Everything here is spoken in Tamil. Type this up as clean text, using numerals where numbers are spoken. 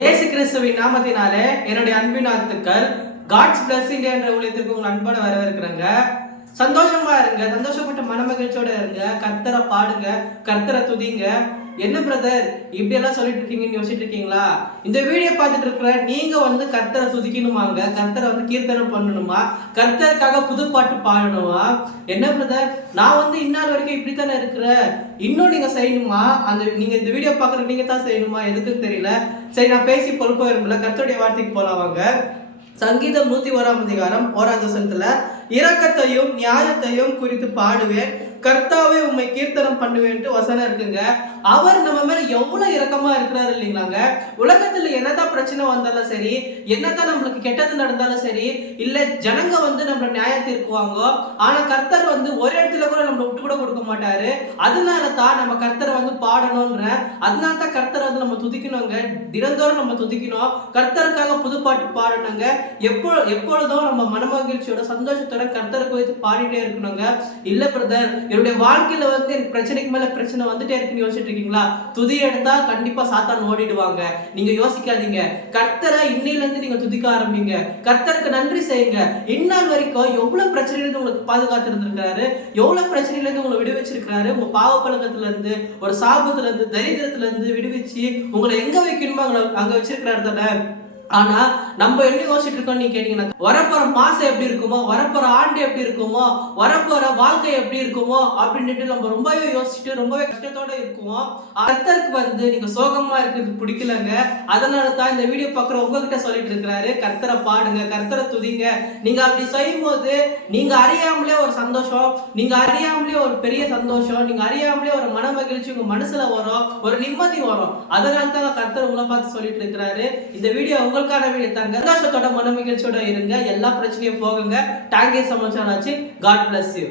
இயேசு கிறிஸ்துவின் நாமத்தினாலே என்னுடைய அன்பின் வாழ்த்துக்கள். காட்ஸ் பிளஸ் இந்தியா என்ற ஊழியத்திற்கு உங்கள் அன்போட வரவேற்கிறேங்க. சந்தோஷமா இருங்க, சந்தோஷப்பட்ட மனமகிழ்ச்சியோட இருங்க, கர்த்தரை பாடுங்க, கர்த்தரை துதிங்க. என்ன பிரதர் இப்படி எல்லாம் சொல்லிட்டு இருக்கீங்கன்னு யோசிச்சுட்டு இருக்கீங்களா? இந்த வீடியோ பார்த்துட்டு இருக்கிற நீங்க கர்த்தரை துதிக்கணுமாங்க, கர்த்தரை கீர்த்தனம் பண்ணணுமா, கர்த்தருக்காக புது பாட்டு பாடணுமா? என்ன பிரதர் நான் இந்நாள் வரைக்கும் இப்படித்தானே இருக்கிறேன், இன்னும் நீங்க செய்யணுமா? நீங்க இந்த வீடியோ பார்க்குற நீங்க தான் செய்யணுமா? எதுக்குன்னு தெரியல. சரி, நான் பேசி பொறுப்பா விரும்பல, கர்த்தருடைய வார்த்தைக்கு போலாம் வாங்க. சங்கீதம் 101 அதிகாரம் 1 வசனத்துல, இரக்கத்தையும் நியாயத்தையும் குறித்து பாடுவேன், கர்த்தாவே உம்மை கீர்த்தனம் பண்ணுவேன்ட்டு வசனம் இருக்குங்க. அவர் நம்ம மேல எவ்வளவு இரக்கமா இருக்கிறாரு இல்லைங்களாங்க. உலகத்துல என்னதான் பிரச்சனை வந்தாலும் சரி, என்னதான் நம்மளுக்கு கெட்டது நடந்தாலும் சரி, இல்ல ஜனங்க நம்மள நியாயம் தீர்க்குவாங்க, ஆனா கர்த்தர் ஒரு இடத்துல கூட நம்மள விட்டு கூட கொடுக்க மாட்டாரு. அதனால தான் நம்ம கர்த்தரை பாடணும்ன்ற, அதனால தான் கர்த்தரை நம்ம துதிக்கணுங்க. தினந்தோறும் நம்ம துதிக்கணும், கர்த்தருக்காக புது பாட்டு பாடணுங்க. எப்பொழுதும் நம்ம மனமகிழ்ச்சியோட சந்தோஷத்தோட கர்த்தருக்கு வைத்து பாடிட்டே இருக்கணுங்க. இல்ல பிரதர், என்னுடைய வாழ்க்கையில எனக்கு பிரச்சனைக்கு மேல பிரச்சனை வந்துட்டே இருக்குன்னு யோசிச்சுட்டு இருக்கீங்களா? துதி எடுத்தா கண்டிப்பா சாத்தான் ஓடிடுவாங்க. நீங்க யோசிக்காதீங்க. கர்த்தரை இன்னையில இருந்து நீங்க துதிக்க ஆரம்பிங்க, கர்த்தருக்கு நன்றி செய்யுங்க. இந்நாள் வரைக்கும் எவ்வளவு பிரச்சனையில இருந்து உங்களுக்கு பாதுகாத்து இருந்திருக்காரு, எவ்வளவு பிரச்சனையில இருந்து உங்களை விடுவிச்சிருக்காரு. உங்க பாவ பழக்கத்துல இருந்து, ஒரு சாபத்துல இருந்து, தரித்திரத்துல இருந்து விடுவிச்சு உங்களை எங்க வைக்கணுமோ அங்க வச்சிருக்கிறாரு தானே. ஆனா நம்ம என்ன யோசிச்சுட்டு இருக்கோம் நீங்க கேட்டீங்கன்னா, வரப்போற மாசம் எப்படி இருக்குமோ, வரப்போற ஆண்டு எப்படி இருக்குமோ, வரப்போற வாழ்க்கை எப்படி இருக்குமோ அப்படின்ட்டு நம்ம ரொம்பவே யோசிச்சுட்டு ரொம்பவே கஷ்டத்தோட இருக்குவோம். கர்த்தருக்கு நீங்க சோகமா இருக்கிறது பிடிக்கலங்க. அதனால தான் இந்த வீடியோ பார்க்குற உங்ககிட்ட சொல்லிட்டு இருக்கிறாரு, கர்த்தரை பாடுங்க, கர்த்தரை துதிங்க. நீங்க அப்படி செய்யும் போது நீங்க அறியாமலே ஒரு சந்தோஷம், நீங்க அறியாமலே ஒரு பெரிய சந்தோஷம், நீங்க அறியாமலே ஒரு மன மகிழ்ச்சி உங்க மனசுல வரும், ஒரு நிம்மதி வரும். அதனால தான் கர்த்தர் உங்களை பார்த்து சொல்லிட்டு இருக்கிறாரு. இந்த வீடியோ உங்களுக்கான வீடியோ தாங்க. சந்தோஷத்தோட மன மகிழ்ச்சியோட இருங்க, எல்லா பிரச்சனையும் போகுங்க. டாங்கே சமாச்சாரம் ஆச்சு. God bless you.